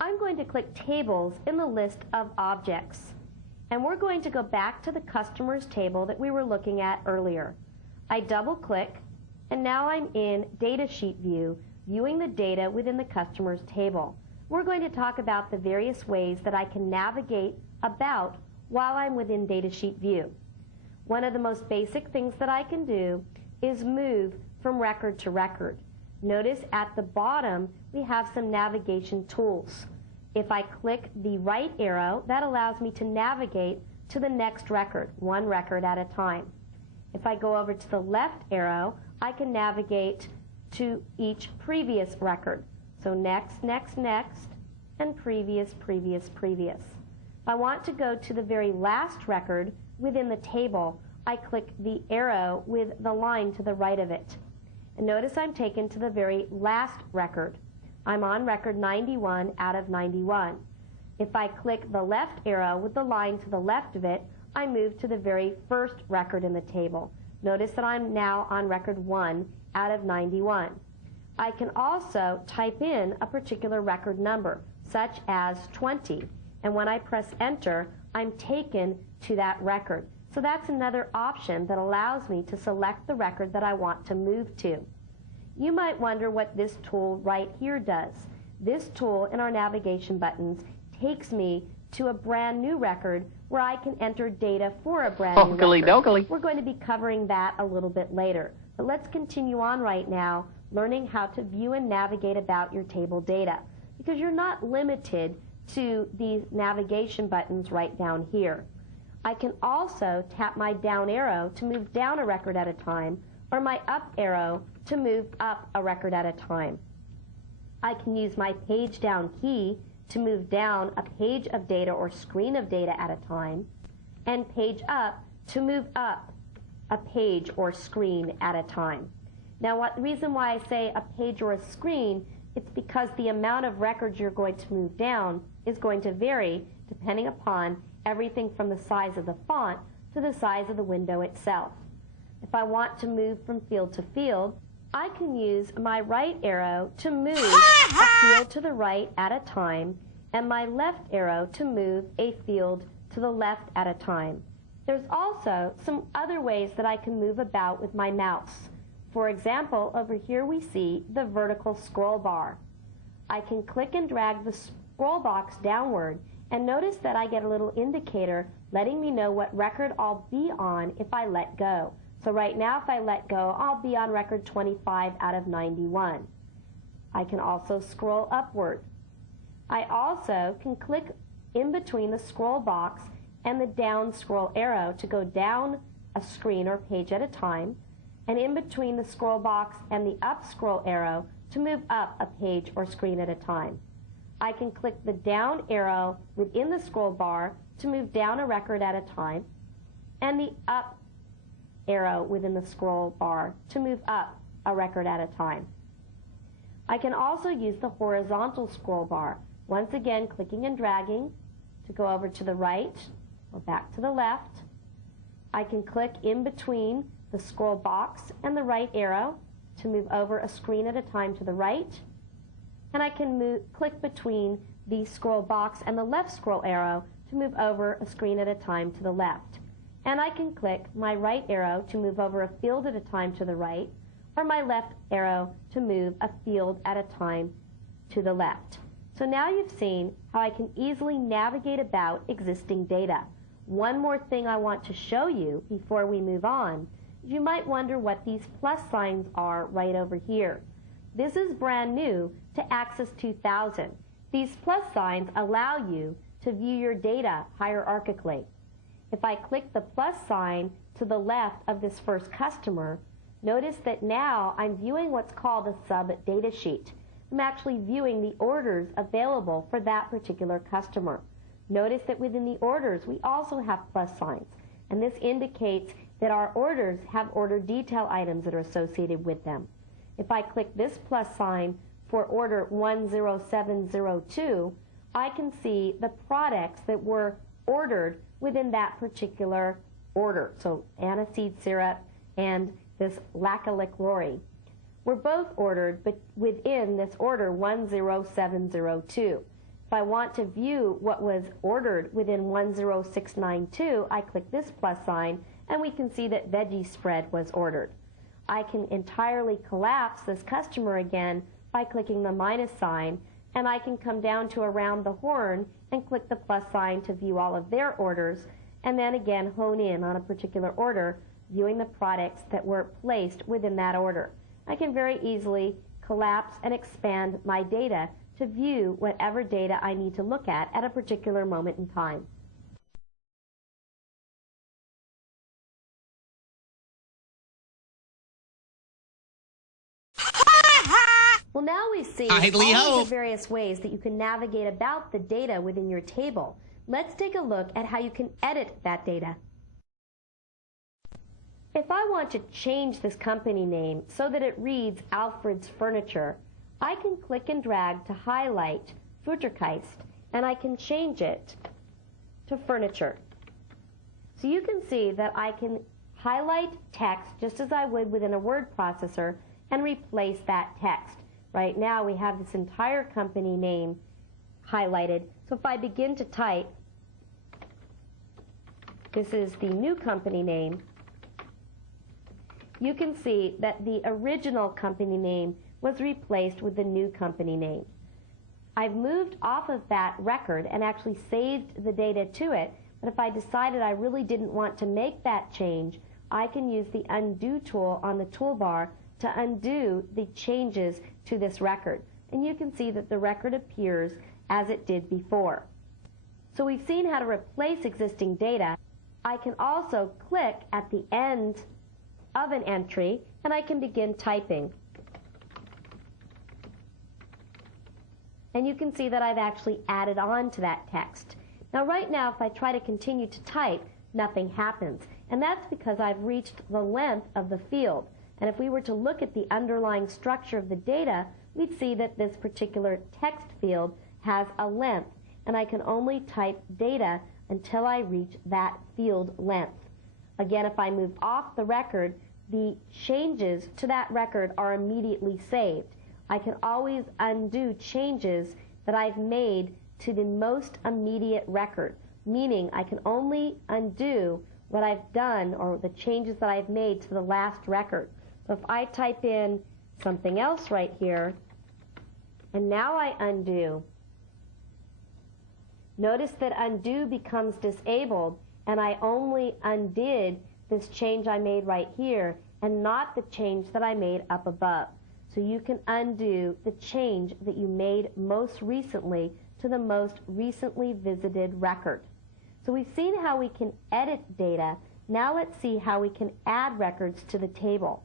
I'm going to click Tables in the list of objects. And we're going to go back to the Customers table that we were looking at earlier. I double-click, and now I'm in Datasheet view, viewing the data within the Customers table. We're going to talk about the various ways that I can navigate about while I'm within Datasheet view. One of the most basic things that I can do is move from record to record. Notice at the bottom we have some navigation tools. If I click the right arrow, that allows me to navigate to the next record, one record at a time. If I go over to the left arrow, I can navigate to each previous record. So next, next, next, and previous, previous, previous. If I want to go to the very last record within the table, I click the arrow with the line to the right of it. And notice I'm taken to the very last record. I'm on record 91 out of 91. If I click the left arrow with the line to the left of it, I move to the very first record in the table. Notice that I'm now on record 1 out of 91. I can also type in a particular record number, such as 20. And when I press Enter, I'm taken to that record. So that's another option that allows me to select the record that I want to move to. You might wonder what this tool right here does. This tool in our navigation buttons takes me to a brand new record where I can enter data for a brand new record. We're going to be covering that a little bit later. But let's continue on right now, learning how to view and navigate about your table data, because you're not limited to these navigation buttons right down here. I can also tap my down arrow to move down a record at a time, or my up arrow to move up a record at a time. I can use my page down key to move down a page of data or screen of data at a time, and page up to move up a page or screen at a time. Now, the reason why I say a page or a screen, it's because the amount of records you're going to move down is going to vary depending upon everything from the size of the font to the size of the window itself. If I want to move from field to field, I can use my right arrow to move a field to the right at a time, and my left arrow to move a field to the left at a time. There's also some other ways that I can move about with my mouse. For example, over here we see the vertical scroll bar. I can click and drag the scroll box downward, and notice that I get a little indicator letting me know what record I'll be on if I let go. So right now, if I let go, I'll be on record 25 out of 91. I can also scroll upward. I also can click in between the scroll box and the down scroll arrow to go down a screen or page at a time, and in between the scroll box and the up scroll arrow to move up a page or screen at a time. I can click the down arrow within the scroll bar to move down a record at a time, and the up arrow within the scroll bar to move up a record at a time. I can also use the horizontal scroll bar, once again clicking and dragging to go over to the right or back to the left. I can click in between the scroll box and the right arrow to move over a screen at a time to the right, and I can click between the scroll box and the left scroll arrow to move over a screen at a time to the left. And I can click my right arrow to move over a field at a time to the right, or my left arrow to move a field at a time to the left. So now you've seen how I can easily navigate about existing data. One more thing I want to show you before we move on. You might wonder what these plus signs are right over here. This is brand new to Access 2000. These plus signs allow you to view your data hierarchically. If I click the plus sign to the left of this first customer, notice that now I'm viewing what's called a sub-data sheet. I'm actually viewing the orders available for that particular customer. Notice that within the orders we also have plus signs, and this indicates that our orders have order detail items that are associated with them. If I click this plus sign for order 10702, I can see the products that were ordered within that particular order. So aniseed syrup and this lacquerlic lorry were both ordered, but within this order 10702. If I want to view what was ordered within 10692, I click this plus sign, and we can see that veggie spread was ordered. I can entirely collapse this customer again by clicking the minus sign, and I can come down to around the horn and click the plus sign to view all of their orders, and then again hone in on a particular order, viewing the products that were placed within that order. I can very easily collapse and expand my data to view whatever data I need to look at a particular moment in time. Well, now we've seen all of the various ways that you can navigate about the data within your table. Let's take a look at how you can edit that data. If I want to change this company name so that it reads Alfred's Furniture, I can click and drag to highlight Futtergeist, and I can change it to Furniture. So you can see that I can highlight text just as I would within a word processor and replace that text. Right now we have this entire company name highlighted. So if I begin to type, this is the new company name, you can see that the original company name was replaced with the new company name. I've moved off of that record and actually saved the data to it, but if I decided I really didn't want to make that change, I can use the undo tool on the toolbar to undo the changes to this record. And you can see that the record appears as it did before. So we've seen how to replace existing data. I can also click at the end of an entry and I can begin typing. And you can see that I've actually added on to that text. Now right now if I try to continue to type, nothing happens. And that's because I've reached the length of the field. And if we were to look at the underlying structure of the data, we'd see that this particular text field has a length. And I can only type data until I reach that field length. Again, if I move off the record, the changes to that record are immediately saved. I can always undo changes that I've made to the most immediate record, meaning I can only undo what I've done or the changes that I've made to the last record. So if I type in something else right here, and now I undo, notice that undo becomes disabled, and I only undid this change I made right here and not the change that I made up above. So you can undo the change that you made most recently to the most recently visited record. So we've seen how we can edit data. Now let's see how we can add records to the table.